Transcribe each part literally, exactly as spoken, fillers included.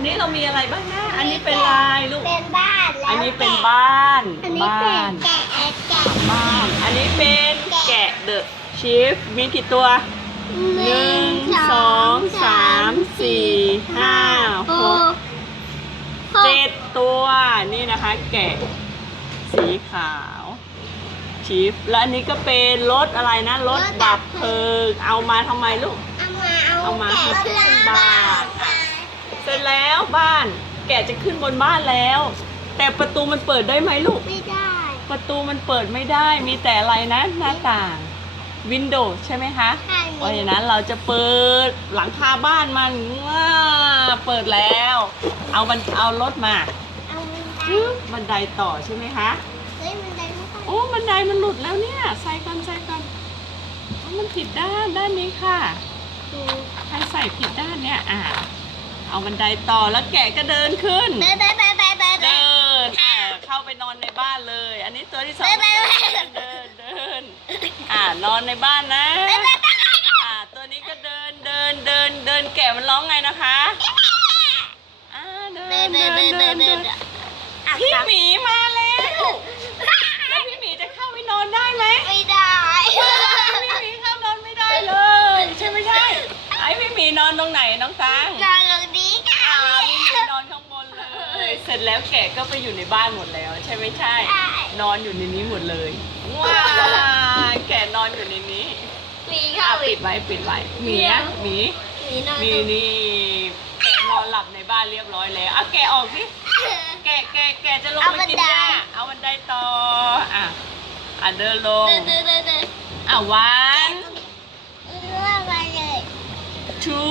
นี้เรามีอะไรบ้างนะอันนี้เป็นลายลูกเป็นบ้านแล้วอันนี้เป็นบ้านอันนี้บ้าเป็นนแกะแกะบ้านอันนี้เป็นแกะเดอะชีฟมีกี่ตัวหนึ่งสองสามสี่ห้าหกเจ็ดตัวนี่นะคะแกะสีขาวชีฟและอันนี้ก็เป็นรถอะไรนะรถดับเพลิงเอามาทำไมลูกเอามาเอาเอามาแกะขึ้นบ้าน เสร็จแล้วบ้านแกะจะขึ้นบนบ้านแล้ว แต่ประตูมันเปิดได้ไหมลูกไม่ได้ประตูมันเปิดไม่ได้มีแต่อะไรนะหน้าต่างวินโดว์ใช่ไหมคะเพราะฉะนั้นเราจะเปิดหลังคาบ้านมันว้าเปิดแล้ว เอามันเอารถมาเอามันได้บันไดต่อใช่ไหมคะเฮ้ยมันได้ไม่ค่อยโอ้บันไดมันหลุดแล้วเนี่ยใส่ก่อนใส่ก่อนเอามันผิดด้านด้านนี้ค่ะใครใส่ผิดด้านเนี่ยอ่าเอาบันไดต่อแล้วแกะก็เดินขึ้นเดินเดินเดินเดินเดินเดินอ่าเข้าไปนอนในบ้านเลย อันนี้ตัวที่สองเดิเดินนเดินเดินเดินอ่านอนในบ้านนะอ่าตัวนี้ก็เดินเดินเดินเดินแกะมันร้องไงนะคะอ่าเดินเดินเดิเดินนเดิเดินนเดิเดินนพี่หมีมาแล้วแล้วพี่หมีจะเข้าไปนอนได้ไหมไม่ได้พี่หมีเข้านอนไม่ได้เลยใช่ไม่ใช่ไอพี่หมีนอนตรงไหนน้องตังนอนตรงนี้ค่ะอ่าพี่หมีนอนข้างบนเลย เสร็จแล้วแกะก็ไปอยู่ในบ้านหมดแล้วใช่ไม่ใช่ นอนอยู่ในนี้หมดเลยว้าแกะนอนอยู่ในนี้มีอ่ะเข้าปิอีดกไว้ปิดไว้หมีนะหมีมีนอนมีตรงนี้นี่แกะนอนหลับในบ้านเรียบร้อยแล้วเอาแกะออกสิแกะแกะแกะจะลงไปกินหญ้าเอาบันไดต่ออ่ะอ่ะเดินลงเดินเดินเดินเดินอ่ะวันเลือกมาเลยชู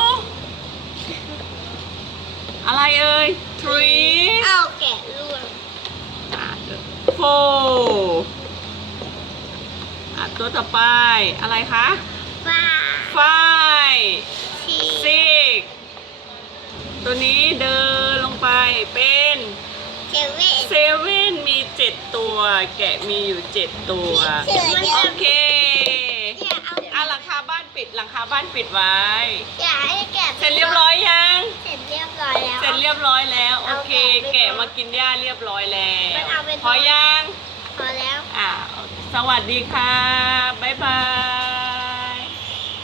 อะไรเอ่ย three เอาแกะล่วง four อ่ะตัวต่อไปอะไรคะฟ้า five ชี six ตัวนี้เดินลงไปเป็นเซเว่น seven มีเจ็ดตัว แกะมีอยู่เจ็ดตัวเสือเยโออะเคอย่าเอาอ่ะหลังคาบ้านปิดหลังคาบ้านปิดไว้อย่าให้แกะเสร็จเรียบร้อยยังเสร็จเรียบร้อยแล้วเสร็จเรียบร้อยแล้ว โอเคเอาแกะไปแกะมากินหญ้าเรียบร้อยแล้วมันเอาไปพอยังพอแล้วอ่าสวัสดีค่ะ บ๊ายบาย